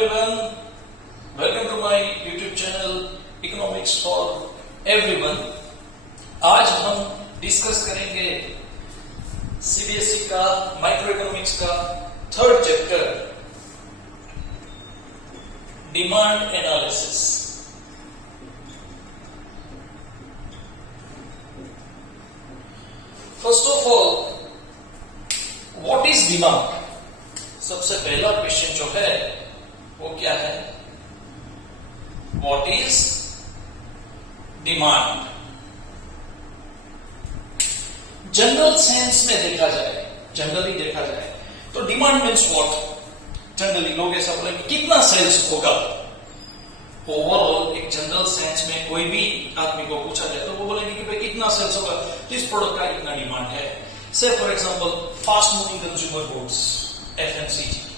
everyone, welcome to my YouTube channel Economics for Everyone। आज हम discuss करेंगे CBSE का माइक्रो इकोनॉमिक्स का third chapter demand analysis. First of all, what is demand? सबसे पहला question जो है वो क्या है? What is demand? General sense में देखा जाए, जनरली देखा जाए तो डिमांड मीन्स व्हाट। जनरली लोग ऐसा बोलेंगे कितना सेल्स होगा। ओवरऑल एक जनरल सेंस में कोई भी आदमी को पूछा जाए तो वो बोलेंगे कि भाई कितना सेल्स होगा, तो इस प्रोडक्ट का इतना डिमांड है। Say for example fast moving consumer goods, FMCG।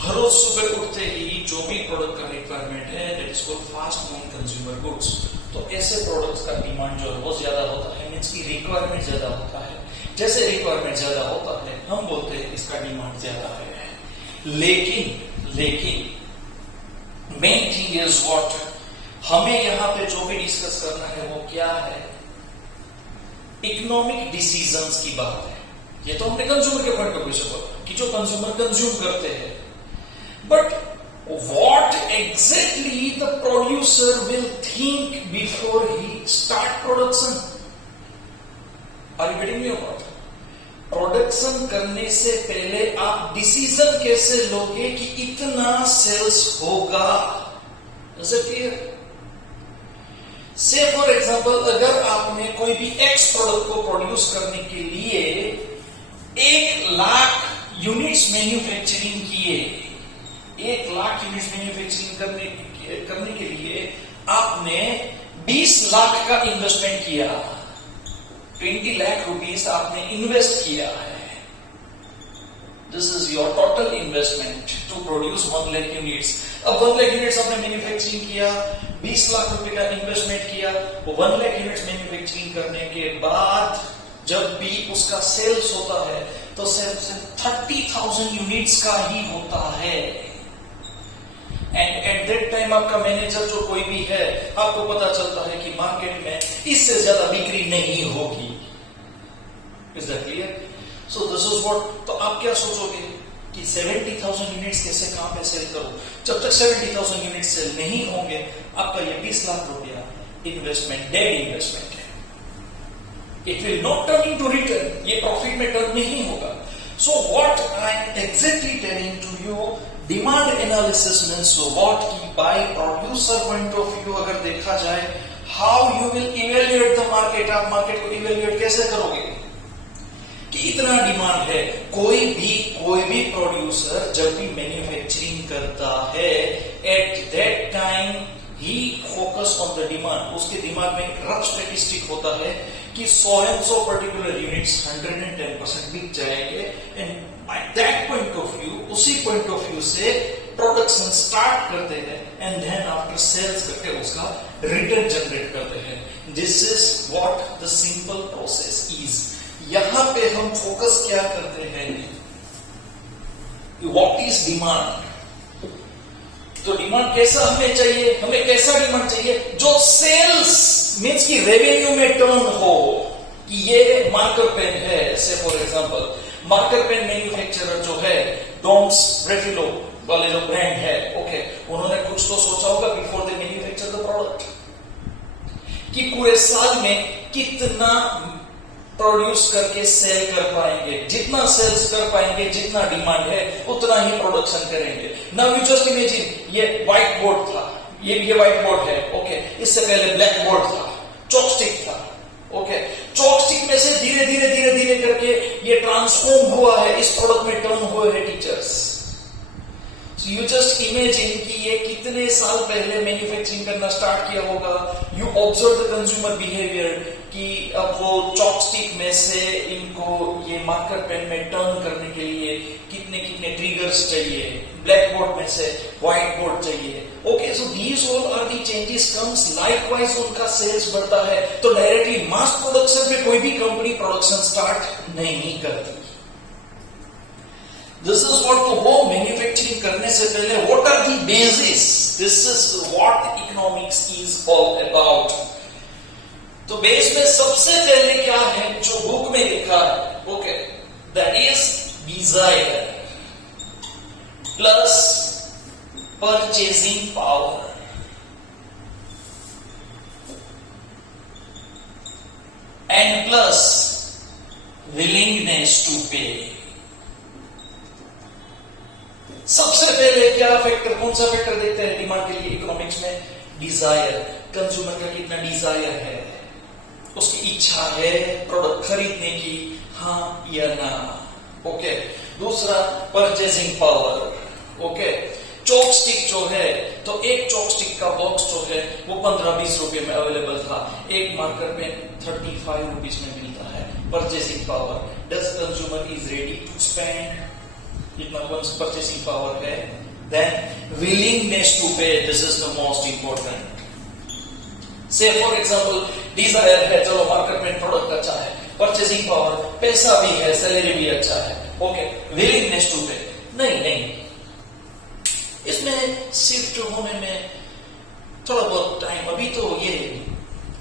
हर रोज सुबह उठते ही जो भी प्रोडक्ट का रिक्वायरमेंट है that is called fast moving consumer goods. तो ऐसे प्रोडक्ट्स का डिमांड जो है वो ज्यादा होता है, मींस की रिक्वायरमेंट ज्यादा होता है। जैसे रिक्वायरमेंट ज्यादा होता है हम बोलते हैं इसका डिमांड ज्यादा है। लेकिन मेन थिंग इज व्हाट, हमें यहां पे जो भी डिस्कस करना है वो क्या है? इकोनॉमिक डिसीजंस की बात है। ये तो हमने कंज्यूमर के पॉइंट ऑफ व्यू से बोला कि जो कंज्यूमर कंज्यूम करते हैं, but what exactly the producer will think before he start production. Are you getting me or not? Production करने से पहले आप डिसीजन कैसे लोगे कि इतना सेल्स होगा? Is it clear? से फॉर एग्जांपल अगर आपने कोई भी एक्स प्रोडक्ट को प्रोड्यूस करने के लिए 1 लाख यूनिट्स मैन्युफैक्चरिंग किए, 1 लाख यूनिट्स मैन्युफैक्चरिंग करने के लिए आपने 20 लाख का इन्वेस्टमेंट किया, 20 लाख रुपीस आपने इन्वेस्ट किया है। This is your total investment to produce 1 lakh units. अब 1 लाख यूनिट्स आपने मैन्युफैक्चरिंग किया, 20 लाख रुपए का इन्वेस्टमेंट किया। वो 1 लाख यूनिट्स मैन्युफैक्चरिंग करने के बाद जब भी उसका सेल्स होता है तो सेल्स 30,000 यूनिट्स का ही होता है। एंड एट दैट टाइम आपका मैनेजर जो कोई भी है, आपको पता चलता है कि मार्केट में इससे ज्यादा बिक्री नहीं होगी। Is that clear? So this is what. तो आप क्या सोचोगे कि 70,000 यूनिट्स कैसे कहां पे सेल करूं? जब तक 70,000 यूनिट सेल नहीं होंगे आपका ये 20 लाख रुपया इन्वेस्टमेंट डेड इन्वेस्टमेंट है। It will not turn into return, ये प्रॉफिट में टर्न नहीं होगा। So what I am exactly telling to you, demand analysis means what की by producer point of view अगर देखा जाए, how you will evaluate the market. आप market को इवेल्युएट कैसे करोगे कि इतना डिमांड है? कोई भी प्रोड्यूसर जब भी मैन्युफैक्चरिंग करता है at that time he focus on the demand. उसके दिमाग में एक रफ स्टैटिस्टिक होता है कि 100 पर्टिकुलर यूनिट्स 110% बिक जाएंगे। And by that point of view, उसी पॉइंट ऑफ व्यू से प्रोडक्शन स्टार्ट करते हैं एंड देन आफ्टर सेल्स करके उसका रिटर्न जनरेट करते हैं। This is what the simple process is. यहां पे हम फोकस क्या करते हैं? What is demand? तो डिमांड कैसा हमें चाहिए? हमें कैसा डिमांड चाहिए? जो सेल्स मींस की रेवेन्यू में टर्न हो। कि ये मार्कर पेन है, say for example marker pen manufacturer जो है डोम्स ब्रेफिलो वाले जो ब्रांड है, ओके, उन्होंने कुछ तो सोचा होगा before they manufacture the product कि पूरे साल में कितना प्रोड्यूस करके सेल कर पाएंगे। जितना सेल्स कर पाएंगे, जितना डिमांड है उतना ही प्रोडक्शन करेंगे। नाउ यू जस्ट इमेजिन, ये व्हाइट बोर्ड था, ये व्हाइट बोर्ड है, ओके। इससे पहले ब्लैक बोर्ड था, चॉपस्टिक था, ओके। चॉपस्टिक में से धीरे धीरे करके ये ट्रांसफॉर्म हुआ है, इस प्रोडक्ट में टर्न हुए हैं टीचर्स। यू जस्ट इमेजिन कि ये कितने साल पहले मैन्युफैक्चरिंग करना स्टार्ट किया होगा। You observe the consumer behaviour कि अब वो चॉपस्टिक में से इनको ये मार्कर पेन में टर्न करने के लिए कितने ट्रिगर्स चाहिए, ब्लैक बोर्ड में से व्हाइट बोर्ड चाहिए, okay. So these all are the changes comes. Likewise उनका सेल्स बढ़ता है तो डायरेक्टली मास प्रोडक्शन पे कोई भी कंपनी प्रोडक्शन स्टार्ट नहीं करती। This is what the whole से पहले what are the basis, this is what economics is all about. तो बेस में सबसे पहले क्या है जो बुक में लिखा है, okay, that is desire plus purchasing power and plus willingness to pay. सबसे पहले क्या फैक्टर, कौन सा फैक्टर देखते हैं डिमांड के लिए इकोनॉमिक्स में? डिजायर, कंज्यूमर का कितना डिजायर है, उसकी इच्छा है प्रोडक्ट खरीदने की, हाँ या ना, ओके। दूसरा purchasing power, okay. Chalk stick जो है, तो एक चॉक स्टिक का बॉक्स जो है वो 15-20 रुपए में अवेलेबल था, एक मार्केट में 35 रुपीज में मिलता है। Purchasing power, does consumer is ready to spend, कितना परचेसिंग पावर है। Then willingness to pay, this is the most important. Say for example desire है, चलो मार्केट में प्रोडक्ट अच्छा है, परचेसिंग पावर, पैसा भी है, सैलरी भी अच्छा है, ओके। विलिंगनेस टू पे, नहीं, इसमें शिफ्ट होने में थोड़ा बहुत टाइम, अभी तो ये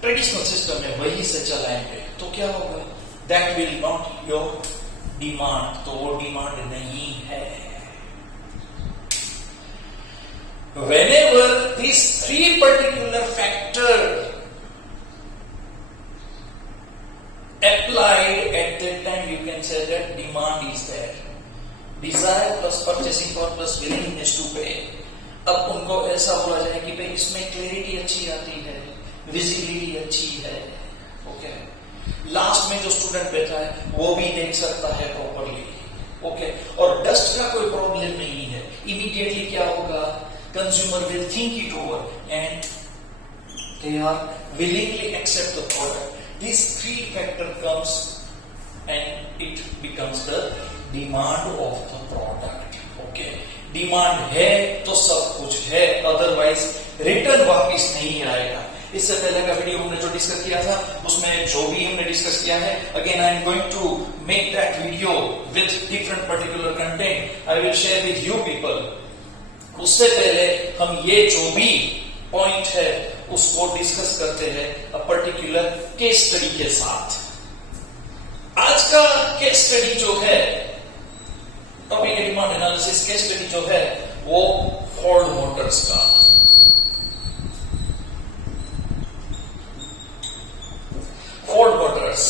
ट्रेडिशनल सिस्टम है, वही से चलाएंगे, तो क्या होगा? That will not your demand, तो वो डिमांड नहीं है। Whenever these three particular factors applied at that time, you can say that demand is there. Desire plus purchasing power plus willingness to pay. अब उनको ऐसा बोला जाए कि भाई इसमें क्लैरिटी अच्छी आती है, विजिबिलिटी अच्छी है, ओके। लास्ट में जो स्टूडेंट बैठा है वो भी देख सकता है प्रॉपरली, ओके। और डस्ट का कोई प्रॉब्लम नहीं है। इमीडिएटली क्या होगा? Consumer will think it over and they are willingly accept the product. These three factors comes and it becomes the demand of the product. Okay. Demand है तो सब कुछ है, अदरवाइज रिटर्न वापिस नहीं आएगा। इससे पहले का वीडियो हमने जो डिस्कस किया था उसमें जो भी हमने डिस्कस किया है, again I am going to make that video with different particular content, I will share with you people. उससे पहले हम ये जो भी पॉइंट है उसको डिस्कस करते हैं अ पर्टिकुलर केस स्टडी के साथ। आज का केस स्टडी जो है, topic demand analysis case study जो है वो फोर्ड मोटर्स का। फोर्ड मोटर्स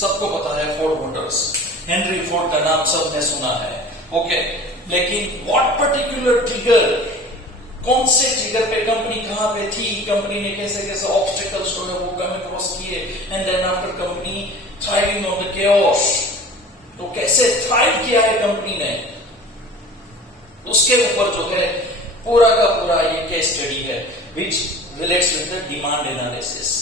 सबको पता है, फोर्ड मोटर्स, हेनरी फोर्ड का नाम सबने सुना है, ओके। लेकिन व्हाट पर्टिकुलर ट्रिगर, कौन से ट्रिगर पे कंपनी कहां पे थी, कंपनी ने कैसे कैसे ऑब्स्टेकल्स जो है वो क्रॉस किए, and then after company thriving on the chaos, तो कैसे थ्राइव किया है कंपनी ने, उसके ऊपर जो है पूरा का पूरा ये केस स्टडी है विच relates with the demand analysis.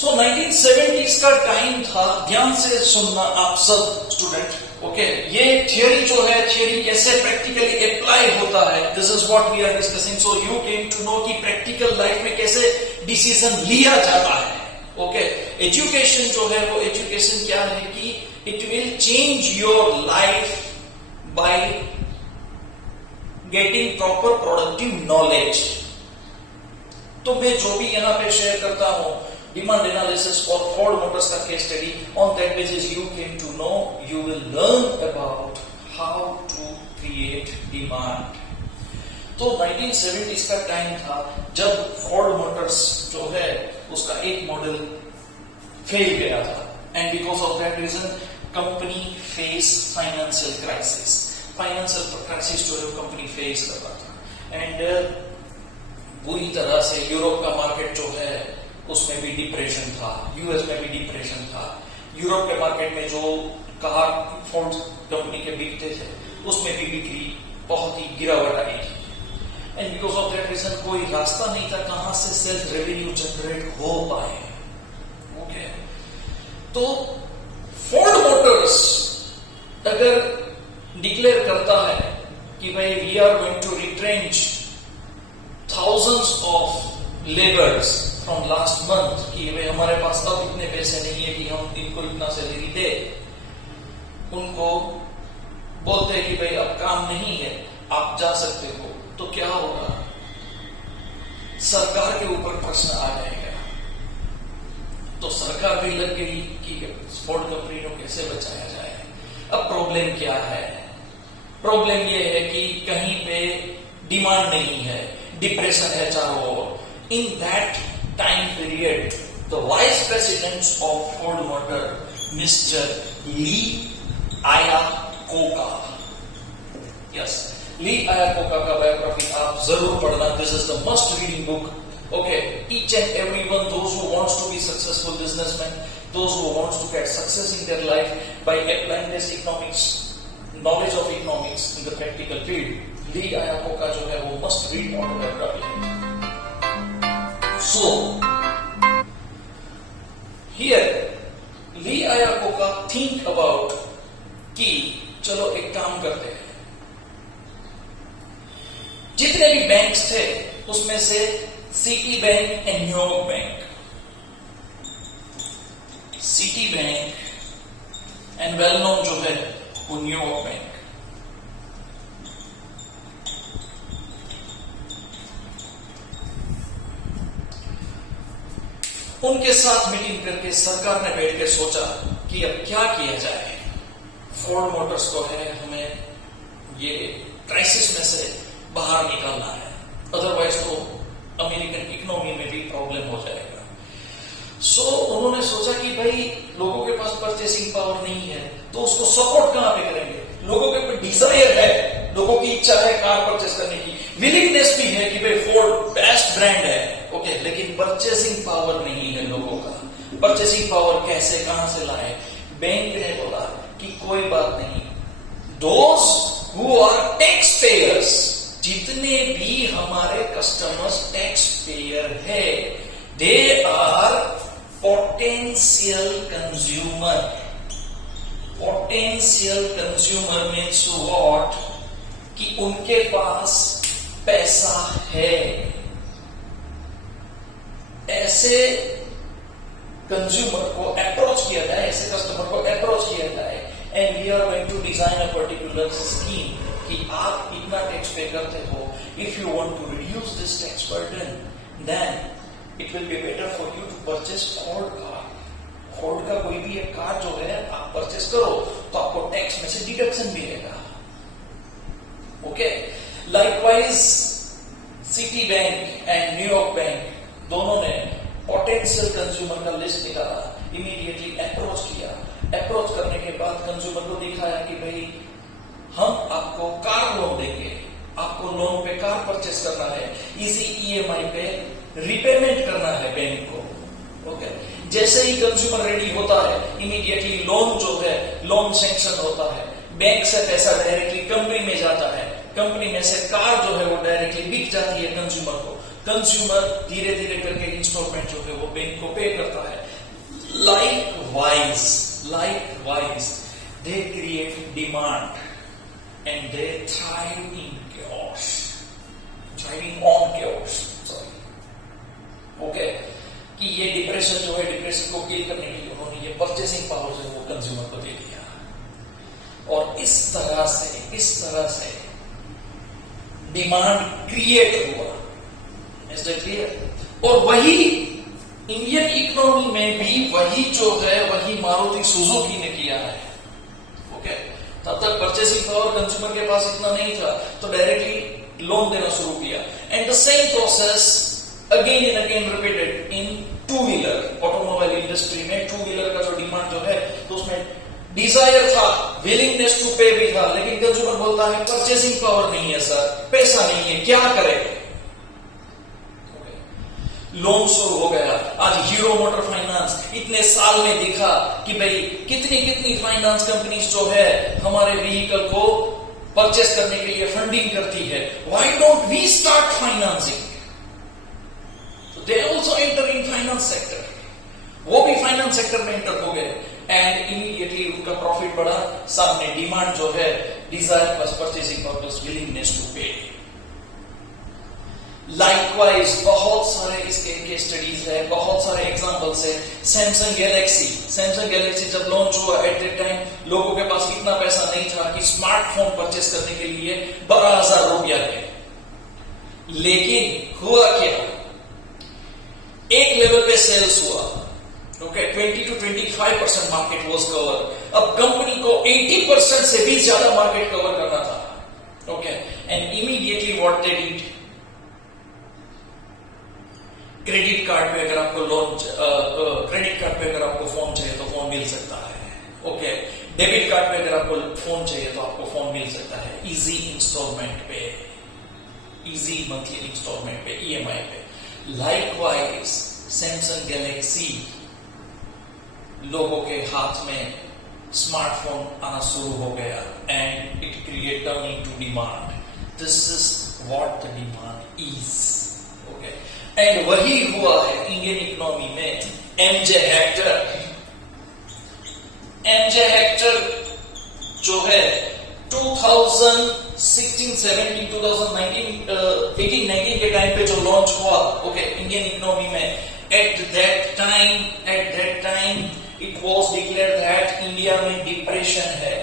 So 1970s का टाइम था, ध्यान से सुनना आप सब स्टूडेंट, ओके। ये थियोरी जो है, थियोरी कैसे प्रैक्टिकली अप्लाई होता है, this is what we are discussing. So you came to know कि प्रैक्टिकल लाइफ में कैसे डिसीजन लिया जाता है, ओके। एजुकेशन जो है वो एजुकेशन क्या है कि it will change your life by getting proper productive knowledge। तो मैं जो भी यहां पे शेयर करता हूं, demand analysis for Ford Motors का case study, on that basis you came to know, you will learn about how to create demand. तो 1970s का टाइम था जब फोर्ड मोटर्स जो है उसका एक मॉडल फेल गया था, and because of that reason company face financial crisis. Financial crisis जो है कंपनी फेस कर रहा था, एंड बुरी तरह से यूरोप का मार्केट जो है उसमें भी डिप्रेशन था, यूएस में भी डिप्रेशन था। यूरोप के मार्केट में जो कार फोर्ड कंपनी के बिकते थे उसमें भी बिक्री बहुत ही गिरावट आई थी, and because of that reason कोई रास्ता नहीं था कहां से सेल्फ रेवेन्यू जनरेट हो पाए, ओके। तो फोर्ड मोटर्स अगर डिक्लेयर करता है कि भाई we are going to retrench thousands of laborers from last month, कि भाई हमारे पास अब इतने पैसे नहीं है कि हम इनको इतना सैलरी दे, उनको बोलते हैं कि भाई अब काम नहीं है, आप जा सकते हो, तो क्या होगा? सरकार के ऊपर प्रश्न आ जाएगा। तो सरकार भी लग गई कि फोर्ड कंपनी को कैसे बचाया जाए। अब प्रॉब्लम क्या है? प्रॉब्लम यह है कि कहीं पे डिमांड नहीं है, डिप्रेशन है चारों ओर। In that time period the vice president of Ford Motor Mister Lee Iacocca, yes, Lee Iacocca का बायोग्राफी आप जरूर पढ़ना। This is the must reading book. Okay, each and everyone, those who wants to be successful businessmen, those who wants to get success in their life by applying this economics, knowledge of economics in the practical field, ली आयाकोका जो है वो must read autobiography. So, here Lee आयाकोका think about कि चलो एक काम करते हैं, जितने भी बैंक्स थे उसमें से city bank and New York bank, city bank and well known जो है वो न्यूयॉर्क बैंक, उनके साथ मीटिंग करके सरकार ने बैठ के सोचा कि अब क्या किया जाए। फोर्ड मोटर्स को है हमें ये क्राइसिस में से बाहर निकालना है, अदरवाइज तो अमेरिकन इकोनॉमी में भी प्रॉब्लम हो जाएगा। सो उन्होंने सोचा कि भाई लोगों के पास परचेसिंग पावर नहीं है तो उसको सपोर्ट कहां पे करेंगे। लोगों के पास डिजायर है, लोगों की इच्छा है कार परचेस करने की, विलिंगनेस भी है कि भाई फोर्ड बेस्ट ब्रांड है, ओके, लेकिन परचेसिंग पावर नहीं है लोगों का। परचेसिंग पावर कैसे, कहां से लाए? बैंक ने बोला कि कोई बात नहीं, those who are tax payers, जितने भी हमारे कस्टमर्स टैक्स पेयर है, they are potential consumer. Potential consumer means what? कि उनके पास पैसा है। ऐसे कंज्यूमर को अप्रोच किया जाए, ऐसे कस्टमर को अप्रोच किया जाए, and we are going to design a particular scheme कि आप इतना टैक्स पे करते हो, if you want to reduce this tax burden then it will be better for you to purchase Ford car. Ford का कोई भी एक car जो है आप परचेस करो तो आपको टैक्स में से डिडक्शन मिलेगा, okay. Likewise city bank and New York bank दोनों ने पोटेंशियल कंज्यूमर का लिस्ट निकाला, इमीडिएटली अप्रोच किया। अप्रोच करने के बाद कंज्यूमर को दिखाया कि भाई हम आपको कार लोन देंगे, आपको लोन पे कार परचेस करना है, इजी ईएमआई पे रिपेमेंट करना है बैंक को, ओके। जैसे ही कंज्यूमर रेडी होता है, इमीडिएटली लोन जो है लोन सैंक्शन होता है, बैंक से पैसा डायरेक्टली कंपनी में जाता है, कंपनी में से कार जो है वो डायरेक्टली बिक जाती है कंज्यूमर को। कंज्यूमर धीरे धीरे करके इंस्टॉलमेंट जो है वो बैंक को पे करता है। Likewise, they create demand and they thrive in chaos, thriving on chaos. Sorry, okay, कि ये डिप्रेशन जो है, डिप्रेशन को किल करने के लिए उन्होंने ये परचेसिंग पावर जो है वो कंज्यूमर को दे दिया, और इस तरह से डिमांड क्रिएट हुआ। Is that clear? और वही इंडियन इकोनॉमी में भी वही जो है वही मारुति सुजुकी ने किया है, ओके। तब तक परचेसिंग पावर कंज्यूमर के पास इतना नहीं था तो डायरेक्टली लोन देना शुरू किया, and the same process again and again repeated in two wheeler automobile industry में। टू व्हीलर का जो डिमांड जो है तो उसमें डिजायर था, विलिंगनेस टू पे भी था, लेकिन कंज्यूमर बोलता है परचेसिंग पावर नहीं है सर, पैसा नहीं है, क्या करें? लोन शुरू हो गया। आज हीरो मोटर फाइनेंस इतने साल में दिखा कि भाई कितनी फाइनेंस कंपनीज जो है हमारे व्हीकल को परचेस करने के लिए फंडिंग करती है। Why don't we start financing? They also enter in finance sector, वो भी फाइनेंस सेक्टर में एंटर हो गए, एंड इमीडिएटली उनका प्रॉफिट बढ़ा। सामने डिमांड जो है, desire plus purchasing power plus willingness to pay. Likewise बहुत सारे इसके केस स्टडीज है, बहुत सारे एग्जांपल्स है। सैमसंग गैलेक्सी जब लॉन्च हुआ, एट दैट टाइम लोगों के पास इतना पैसा नहीं था कि स्मार्टफोन परचेस करने के लिए 12,000 रुपया दे। लेकिन हुआ क्या, एक लेवल पे सेल्स हुआ, okay, 20 to 25% market was cover. अब कंपनी को 80% से भी ज्यादा मार्केट कवर करना था, okay, and immediately what they did, credit card पे अगर आपको क्रेडिट कार्ड पे अगर आपको फोन चाहिए तो फोन मिल सकता है, ओके, डेबिट कार्ड पे अगर आपको फोन चाहिए तो आपको फोन मिल सकता है, इजी इंस्टॉलमेंट पे, इजी मंथली इंस्टॉलमेंट पे, ईएमआई पे। लाइकवाइज सैमसंग गैलेक्सी लोगों के हाथ में स्मार्टफोन आना शुरू हो गया and it create turning to demand. This is what the demand is, okay. And वही हुआ है इंडियन इकोनॉमी में। एमजे हेक्टर जो है 2016, 17, 2019, 18, 19 के टाइम पे जो लॉन्च हुआ, ओके, इंडियन इकोनॉमी में, at that time it was declared that India में डिप्रेशन है,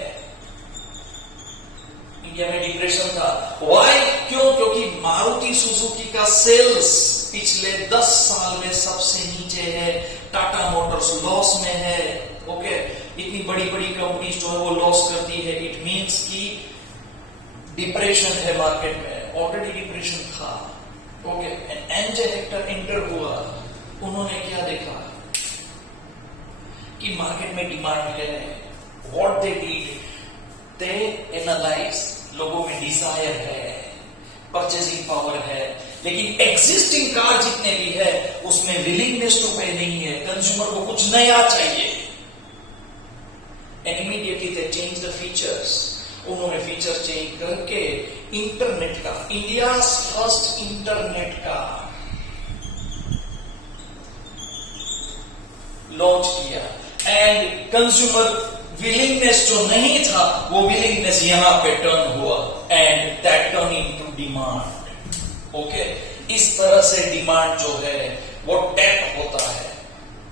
इंडिया में डिप्रेशन था। व्हाई? क्यों? क्योंकि मारुति सुजुकी का सेल्स पिछले 10 साल में सबसे नीचे है, टाटा मोटर्स लॉस में है, ओके, इतनी बड़ी बड़ी कंपनीज जो है वो लॉस करती है। इट मींस कि डिप्रेशन है मार्केट में, ऑलरेडी डिप्रेशन था, okay. And MJ Hector enter हुआ, उन्होंने क्या देखा कि मार्केट में डिमांड है। What they did, they analyse, लोगों में डिजायर है, परचेजिंग पावर है, लेकिन एग्जिस्टिंग कार जितने भी है उसमें विलिंगनेस टू पे नहीं है, कंज्यूमर को कुछ नया चाहिए। And immediately they change the features, उन्होंने फीचर चेंज करके इंटरनेट का, इंडिया फर्स्ट इंटरनेट का लॉन्च किया। एंड कंज्यूमर विलिंगनेस जो नहीं था वो विलिंगनेस यहां पे टर्न हुआ and that turn into demand, okay. इस तरह से डिमांड जो है वो टैप होता है,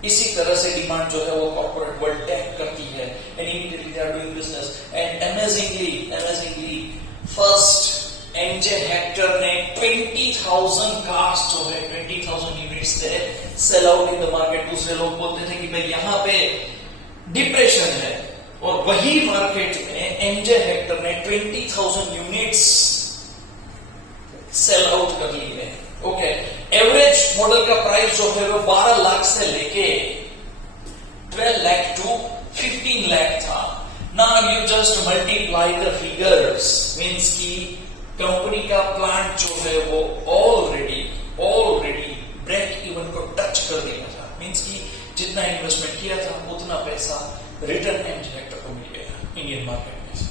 इसी तरह से डिमांड जो है वो कॉर्पोरेट वर्ल्ड टैप करती है and immediately they are doing business. And amazingly first MG Hector ने 20,000 कार्स जो है 20,000 यूनिट्स थे sell out in the market. दूसरे लोग बोलते थे कि भाई यहां पे डिप्रेशन है, और वही मार्केट में एमजे हेक्टर ने 20,000 यूनिट्स सेल आउट कर लिए, ओके। एवरेज मॉडल का प्राइस जो है वो 12 लाख से लेके 12 लाख टू 15 लाख था। Now you just multiply the figures, means की कंपनी का प्लांट जो है वो ऑलरेडी ब्रेक इवन को टच कर दिया था, मींस की जितना इन्वेस्टमेंट किया था उतना पैसा रिटर्न एमजे हेक्टर को मिल गया इंडियन मार्केट में से।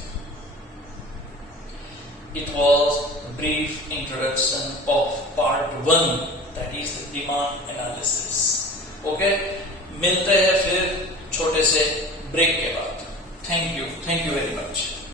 It was a brief introduction of part 1, that is the demand analysis. Okay? मिलते हैं फिर छोटे से ब्रेक के बाद। Thank you very much.